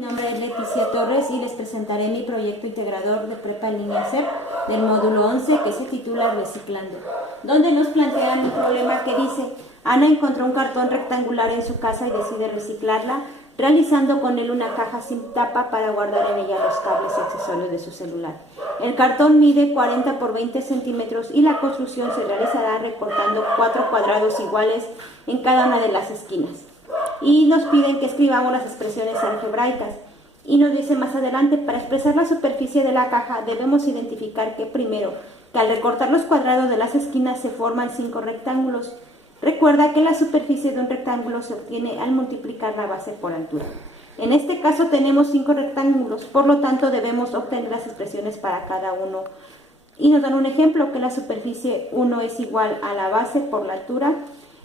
Mi nombre es Leticia Torres y les presentaré mi proyecto integrador de Prepa en línea CEP del módulo 11 que se titula Reciclando, donde nos plantean un problema que dice: Ana encontró un cartón rectangular en su casa y decide reciclarla, realizando con él una caja sin tapa para guardar en ella los cables y accesorios de su celular. El cartón mide 40 por 20 centímetros y la construcción se realizará recortando 4 cuadrados iguales en cada una de las esquinas. Y nos piden que escribamos las expresiones algebraicas. Y nos dice más adelante: para expresar la superficie de la caja debemos identificar que primero, que al recortar los cuadrados de las esquinas se forman 5 rectángulos. Recuerda que la superficie de un rectángulo se obtiene al multiplicar la base por altura. En este caso tenemos 5 rectángulos, por lo tanto debemos obtener las expresiones para cada uno. Y nos dan un ejemplo, que la superficie 1 es igual a la base por la altura,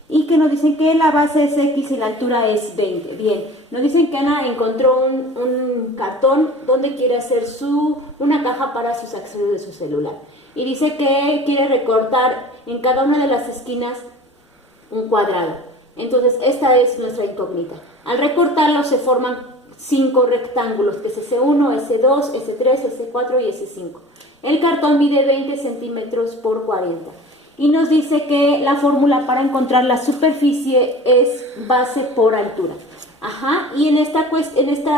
y que nos dicen que la base es X y la altura es 20. Bien, nos dicen que Ana encontró un cartón donde quiere hacer una caja para sus accesorios de su celular. Y dice que quiere recortar en cada una de las esquinas un cuadrado. Entonces esta es nuestra incógnita. Al recortarlo se forman 5 rectángulos, que es S1, S2, S3, S4 y S5. El cartón mide 20 centímetros por 40. Y nos dice que la fórmula para encontrar la superficie es base por altura. Y en esta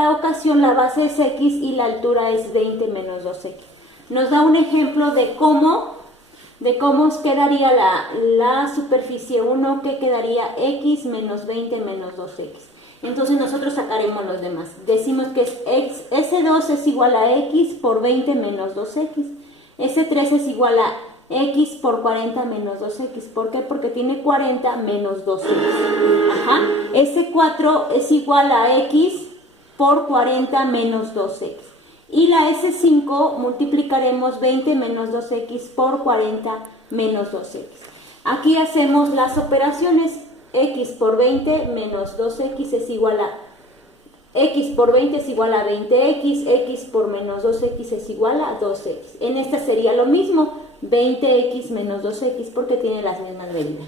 ocasión la base es X y la altura es 20 menos 2X. Nos da un ejemplo de cómo quedaría la superficie 1, que quedaría X menos 20 menos 2X. Entonces nosotros sacaremos los demás. Decimos que S2 es igual a X por 20 menos 2X. S3 es igual a X por 40 menos 2X. ¿Por qué? Porque tiene 40 menos 2X. S4 es igual a X por 40 menos 2X. Y la S5 multiplicaremos 20 menos 2X por 40 menos 2X. Aquí hacemos las operaciones. X por 20 menos 2X es igual a X por 20 es igual a 20X, X por menos 2X es igual a 2X. En esta sería lo mismo, 20X menos 2X, porque tiene las mismas medidas.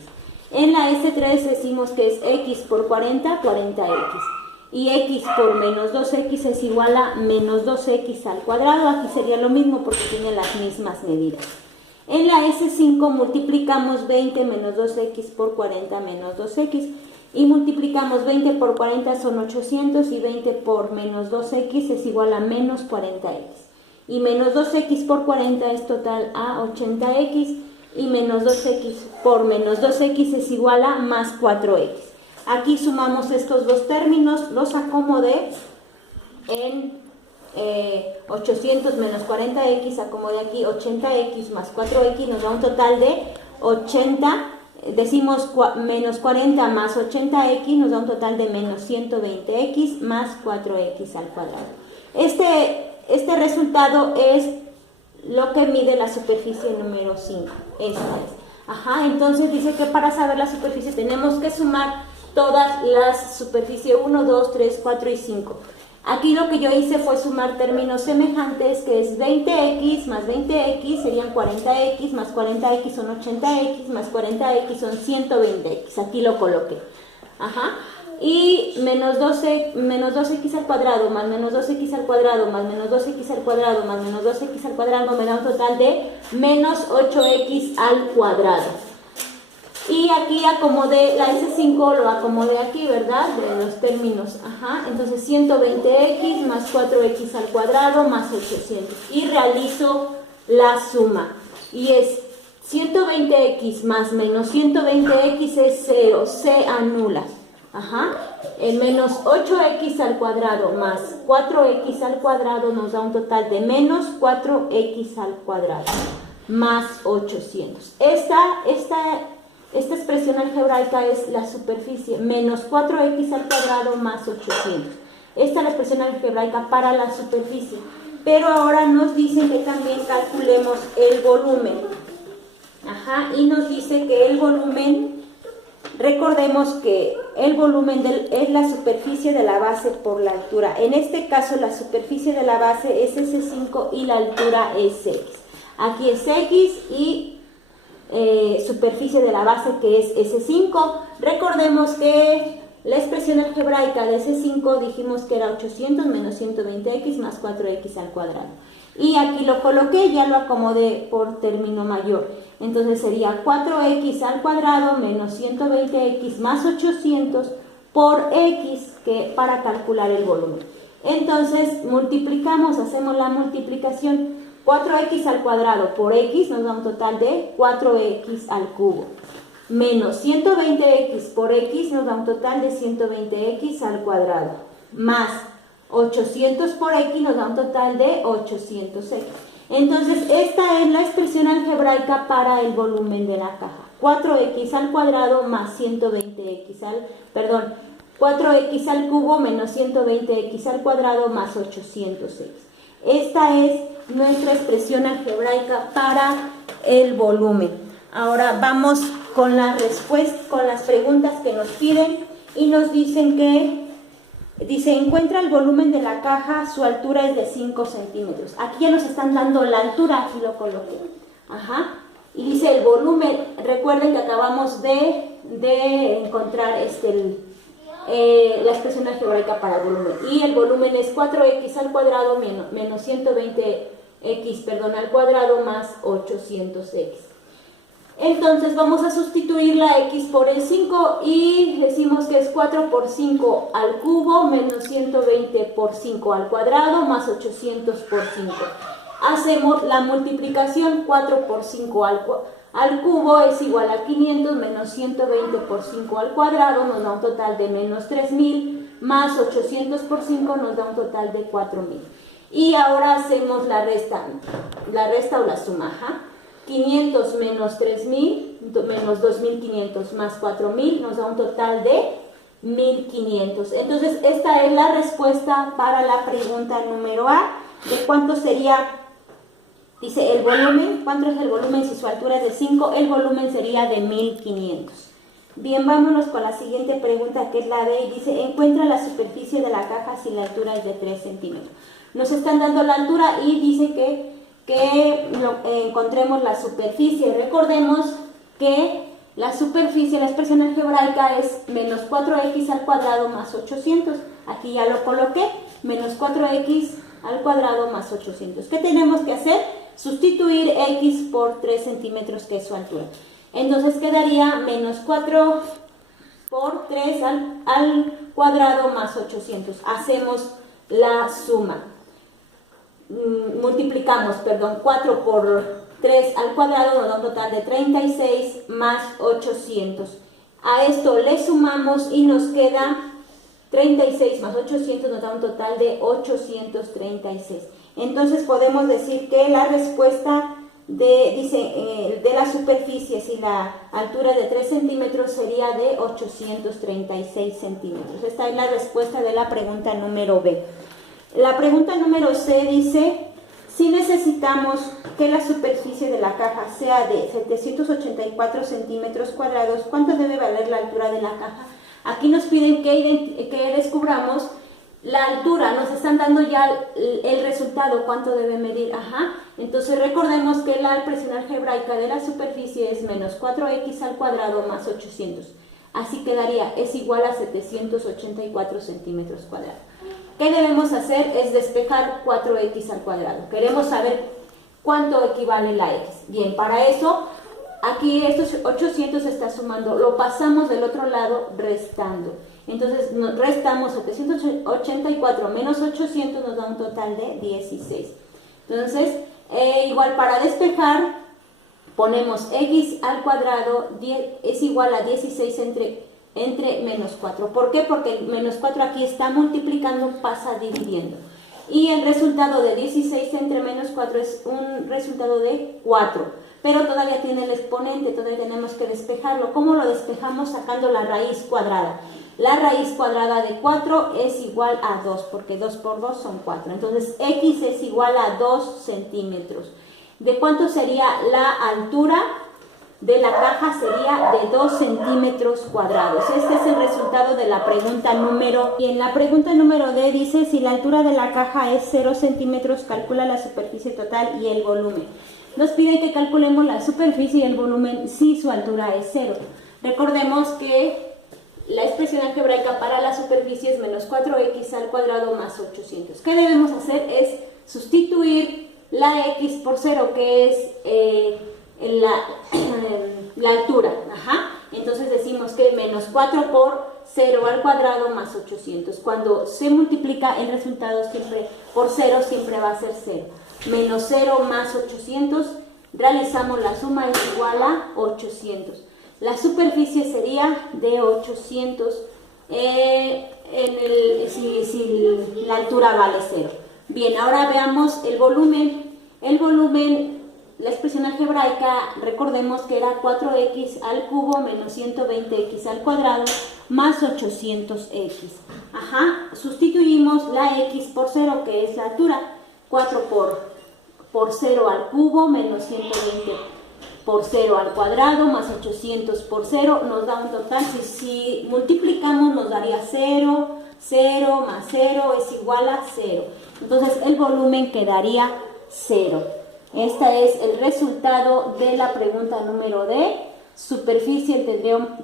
En la S3 decimos que es X por 40, 40X. Y X por menos 2X es igual a menos 2X al cuadrado. Aquí sería lo mismo porque tiene las mismas medidas. En la S5 multiplicamos 20 menos 2X por 40 menos 2X. Y multiplicamos 20 por 40 son 800 y 20 por menos 2X es igual a menos 40X. Y menos 2X por 40 es total a 80X. Y menos 2X por menos 2X es igual a más 4X. Aquí sumamos estos dos términos, los acomodé en 800 menos 40X, acomodé aquí 80X más 4X, nos da un total de 80, decimos menos 40 más 80X, nos da un total de menos 120X más 4X al cuadrado. Este resultado es lo que mide la superficie número 5, esta es. Entonces dice que para saber la superficie tenemos que sumar todas las superficies 1, 2, 3, 4 y 5. Aquí lo que yo hice fue sumar términos semejantes, que es 20X más 20X serían 40X, más 40X son 80X, más 40X son 120X. Aquí lo coloqué. Y menos 2X al cuadrado, más menos 2X al cuadrado, más menos 2X al cuadrado, más menos 2X al cuadrado me da un total de menos 8X al cuadrado. Y aquí acomodé la S5, lo acomodé aquí, ¿verdad? De los términos. Entonces 120X más 4X al cuadrado más 800. Y realizo la suma. Y es 120X más menos 120X es 0. Se anula. El menos 8X al cuadrado más 4X al cuadrado nos da un total de menos 4X al cuadrado más 800. Esta expresión algebraica es la superficie, menos 4X al cuadrado más 800. Esta es la expresión algebraica para la superficie. Pero ahora nos dicen que también calculemos el volumen. Y nos dice que el volumen, recordemos que el volumen es la superficie de la base por la altura. En este caso la superficie de la base es S5 y la altura es X. Aquí es X y superficie de la base, que es S5. Recordemos que La expresión algebraica de C5 dijimos que era 800 menos 120x más 4x al cuadrado. Y aquí lo coloqué, ya lo acomodé por término mayor. Entonces sería 4x al cuadrado menos 120x más 800 por x, que para calcular el volumen. Entonces multiplicamos, hacemos la multiplicación. 4x al cuadrado por x nos da un total de 4x al cubo. Menos 120x por x nos da un total de 120x al cuadrado. Más 800 por x nos da un total de 800x. Entonces esta es la expresión algebraica para el volumen de la caja. 4x al cuadrado más 4x al cubo menos 120x al cuadrado más 800x. Esta es nuestra expresión algebraica para el volumen. Ahora vamos con las respuestas, con las preguntas que nos piden, y nos dicen que, encuentra el volumen de la caja, su altura es de 5 centímetros. Aquí ya nos están dando la altura, aquí lo coloqué. Y dice el volumen, recuerden que acabamos de encontrar la expresión algebraica para el volumen. Y el volumen es 4x al cuadrado menos 120x, al cuadrado más 800x. Entonces vamos a sustituir la x por el 5 y decimos que es 4 por 5 al cubo menos 120 por 5 al cuadrado más 800 por 5. Hacemos la multiplicación. 4 por 5 al cubo es igual a 500 menos 120 por 5 al cuadrado nos da un total de menos 3000 más 800 por 5 nos da un total de 4000. Y ahora hacemos la resta o la suma. 500 menos 3000 menos 2500 más 4000 nos da un total de 1500. Entonces esta es la respuesta para la pregunta número A. ¿De cuánto sería? Dice el volumen. ¿Cuánto es el volumen si su altura es de 5? El volumen sería de 1500. Bien, vámonos con la siguiente pregunta, que es la D, y dice, encuentra la superficie de la caja si la altura es de 3 centímetros. Nos están dando la altura y dice que encontremos la superficie. Recordemos que la superficie, la expresión algebraica es menos 4x al cuadrado más 800. Aquí ya lo coloqué, menos 4x al cuadrado más 800. ¿Qué tenemos que hacer? Sustituir x por 3 centímetros, que es su altura. Entonces quedaría menos 4 por 3 al cuadrado más 800. Hacemos la suma. Multiplicamos, 4 por 3 al cuadrado nos da un total de 36 más 800. A esto le sumamos y nos queda 36 más 800 nos da un total de 836. Entonces podemos decir que la respuesta de la superficie, si la altura es de 3 centímetros, sería de 836 centímetros. Esta es la respuesta de la pregunta número B. La pregunta número C dice, si necesitamos que la superficie de la caja sea de 784 centímetros cuadrados, ¿cuánto debe valer la altura de la caja? Aquí nos piden que descubramos la altura, nos están dando ya el resultado, cuánto debe medir. Entonces recordemos que la expresión algebraica de la superficie es menos 4x al cuadrado más 800. Así quedaría, es igual a 784 centímetros cuadrados. ¿Qué debemos hacer? Es despejar 4x al cuadrado. Queremos saber cuánto equivale la x. Bien, para eso, aquí estos 800 se está sumando, lo pasamos del otro lado restando. Entonces nos restamos 784 menos 800 nos da un total de 16. Entonces, igual para despejar, ponemos x al cuadrado es igual a 16 entre menos 4. ¿Por qué? Porque el menos 4 aquí está multiplicando, pasa dividiendo. Y el resultado de 16 entre menos 4 es un resultado de 4. Pero todavía tiene el exponente, todavía tenemos que despejarlo. ¿Cómo lo despejamos? Sacando la raíz cuadrada. La raíz cuadrada de 4 es igual a 2, porque 2 por 2 son 4. Entonces, x es igual a 2 centímetros. ¿De cuánto sería la altura de la caja? Sería de 2 centímetros cuadrados. Este es el resultado de la pregunta número. Y en la pregunta número D dice, si la altura de la caja es 0 centímetros, calcula la superficie total y el volumen. Nos pide que calculemos la superficie y el volumen si su altura es 0. Recordemos que la expresión expresión algebraica para la superficie es menos 4x al cuadrado más 800. ¿Qué debemos hacer? Es sustituir la x por 0, que es la altura. Ajá. Entonces decimos que menos 4 por 0 al cuadrado más 800. Cuando se multiplica el resultado siempre por 0, siempre va a ser 0. Menos 0 más 800, realizamos la suma, es igual a 800. La superficie sería de 800 si la altura vale 0. Bien, ahora veamos el volumen. El volumen, la expresión algebraica, recordemos que era 4x al cubo menos 120x al cuadrado más 800x. Ajá, sustituimos la x por 0, que es la altura. 4 por 0 al cubo menos 120 por 0 al cuadrado más 800 por 0 nos da un total. Si multiplicamos nos daría 0, 0 más 0 es igual a 0. Entonces el volumen quedaría 0. Este es el resultado de la pregunta número D. Superficie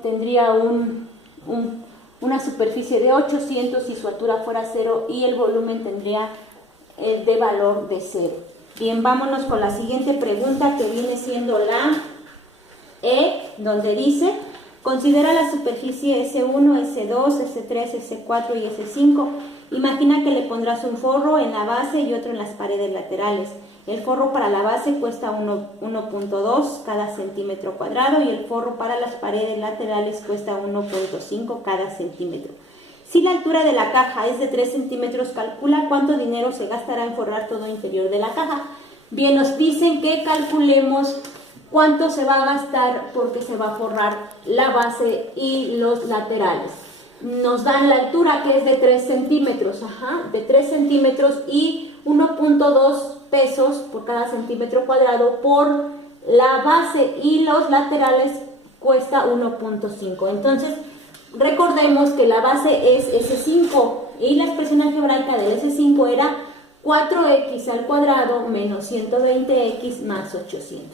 tendría una superficie de 800 si su altura fuera 0 y el volumen tendría de valor de 0. Bien, vámonos con la siguiente pregunta, que viene siendo la E, donde dice: considera la superficie S1, S2, S3, S4 y S5. Imagina que le pondrás un forro en la base y otro en las paredes laterales. El forro para la base cuesta 1.2 cada centímetro cuadrado y el forro para las paredes laterales cuesta 1.5 cada centímetro. Si la altura de la caja es de 3 centímetros, calcula cuánto dinero se gastará en forrar todo el interior de la caja. Bien, nos dicen que calculemos cuánto se va a gastar porque se va a forrar la base y los laterales. Nos dan la altura, que es de 3 centímetros, de 3 centímetros y 1.2 pesos por cada centímetro cuadrado por la base, y los laterales cuesta 1.5. Entonces, recordemos que la base es S5 y la expresión algebraica del S5 era 4x al cuadrado menos 120x más 800.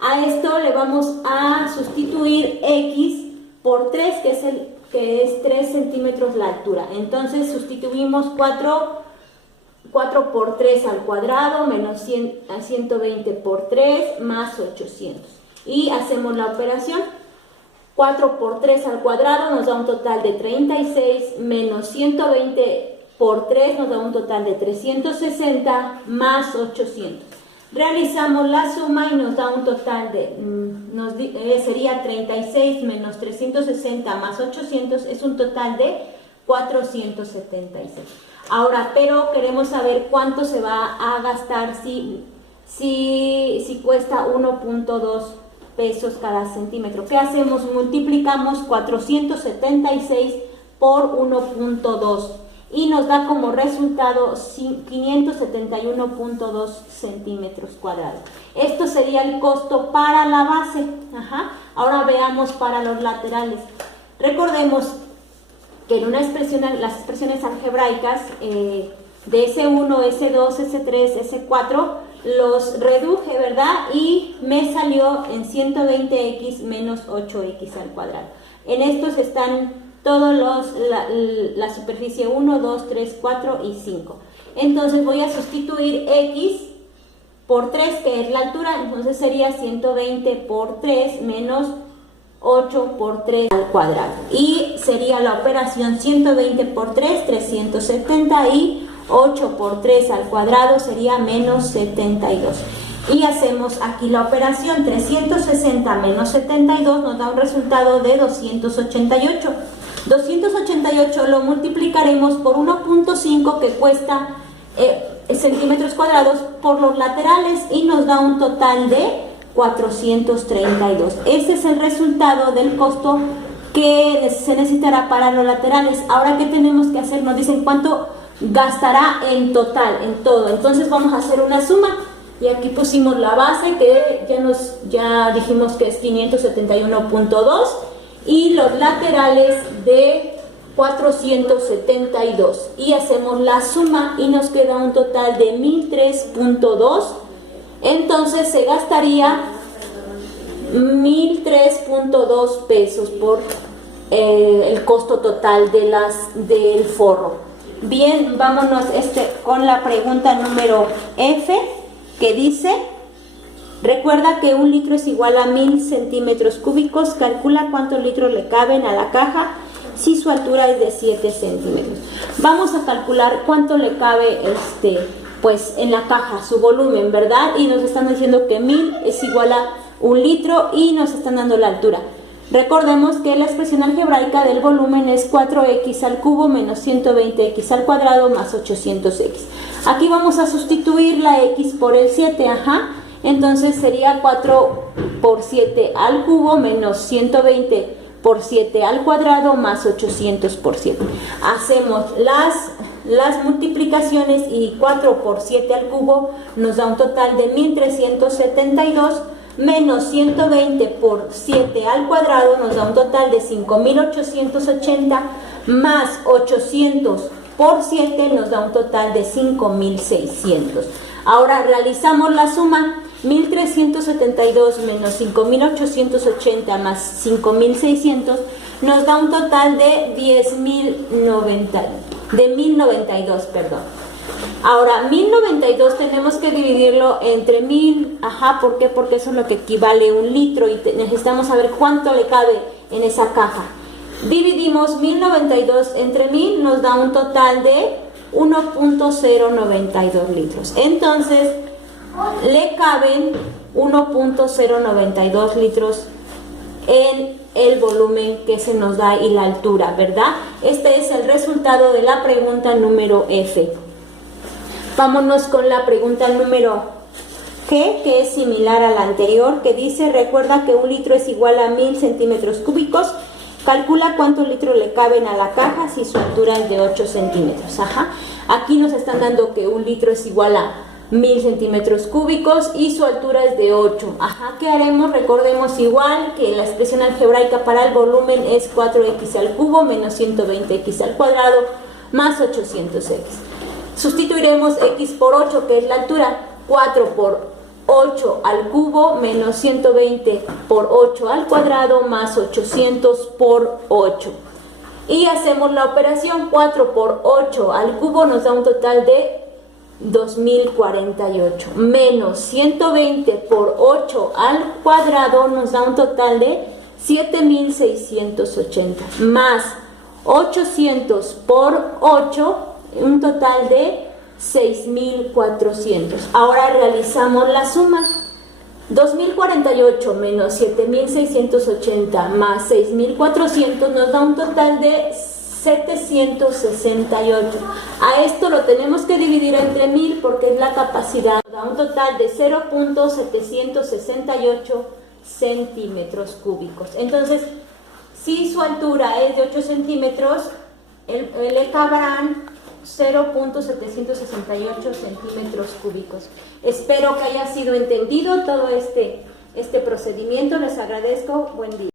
A esto le vamos a sustituir x por 3, que es 3 centímetros la altura. Entonces sustituimos 4 por 3 al cuadrado menos 120 por 3 más 800. Y hacemos la operación. 4 por 3 al cuadrado nos da un total de 36 menos 120 por 3 nos da un total de 360 más 800. Realizamos la suma y nos da un total de, sería 36 menos 360 más 800, es un total de 476. Ahora, pero queremos saber cuánto se va a gastar si cuesta 1.2 pesos cada centímetro. ¿Qué hacemos? Multiplicamos 476 por 1.2 y nos da como resultado 571.2 centímetros cuadrados. Esto sería el costo para la base. Ahora veamos para los laterales. Recordemos que en las expresiones algebraicas de S1, S2, S3, S4 los reduje, ¿verdad? Y me salió en 120x menos 8x al cuadrado. En estos están todos la superficie 1, 2, 3, 4 y 5. Entonces voy a sustituir x por 3, que es la altura. Entonces sería 120 por 3 menos 8 por 3 al cuadrado. Y sería la operación 120 por 3, 370, y 8 por 3 al cuadrado sería menos 72. Y hacemos aquí la operación. 360 menos 72 nos da un resultado de 288. 288 lo multiplicaremos por 1.5, que cuesta centímetros cuadrados, por los laterales, y nos da un total de 432. Ese es el resultado del costo que se necesitará para los laterales. Ahora, ¿qué tenemos que hacer? Nos dicen cuánto gastará en total, en todo. Entonces vamos a hacer una suma. Y aquí pusimos la base, que ya dijimos que es 571.2, y los laterales de 472. Y hacemos la suma y nos queda un total de 1003.2. Entonces se gastaría 1003.2 pesos por el costo total del forro. Bien, vámonos con la pregunta número F, que dice: recuerda que 1 litro es igual a 1000 centímetros cúbicos. Calcula cuántos litros le caben a la caja si su altura es de 7 centímetros. Vamos a calcular cuánto le cabe pues en la caja, su volumen, ¿verdad? Y nos están diciendo que 1000 es igual a 1 litro y nos están dando la altura. Recordemos que la expresión algebraica del volumen es 4x al cubo menos 120x al cuadrado más 800x. Aquí vamos a sustituir la x por el 7, entonces sería 4 por 7 al cubo menos 120 por 7 al cuadrado más 800 por 7. Hacemos las multiplicaciones y 4 por 7 al cubo nos da un total de 1372 menos 120 por 7 al cuadrado nos da un total de 5880 más 800 por 7 nos da un total de 5600. Ahora realizamos la suma. 1372 menos 5880 más 5600 nos da un total de 1092, perdón. Ahora, 1092 tenemos que dividirlo entre 1000, ¿por qué? Porque eso es lo que equivale a 1 litro y necesitamos saber cuánto le cabe en esa caja. Dividimos 1092 entre 1000, nos da un total de 1.092 litros. Entonces, le caben 1.092 litros en el volumen que se nos da y la altura, ¿verdad? Este es el resultado de la pregunta número F. Vámonos con la pregunta número G, que es similar a la anterior, que dice: recuerda que 1 litro es igual a 1000 centímetros cúbicos. Calcula cuántos litros le caben a la caja si su altura es de 8 centímetros. Aquí nos están dando que 1 litro es igual a 1000 centímetros cúbicos y su altura es de 8. ¿Qué haremos? Recordemos igual que la expresión algebraica para el volumen es 4x al cubo menos 120x al cuadrado más 800x. Sustituiremos x por 8, que es la altura. 4 por 8 al cubo menos 120 por 8 al cuadrado más 800 por 8. Y hacemos la operación. 4 por 8 al cubo nos da un total de 2048 menos 120 por 8 al cuadrado nos da un total de 7680 más 800 por 8 un total de 6400. Ahora realizamos la suma. 2048 menos 7680 más 6400 nos da un total de 768. A esto lo tenemos que dividir entre 1000 porque es la capacidad. Da un total de 0.768 centímetros cúbicos. Entonces, si su altura es de 8 centímetros, le cabrán 0.768 centímetros cúbicos. Espero que haya sido entendido todo este procedimiento. Les agradezco. Buen día.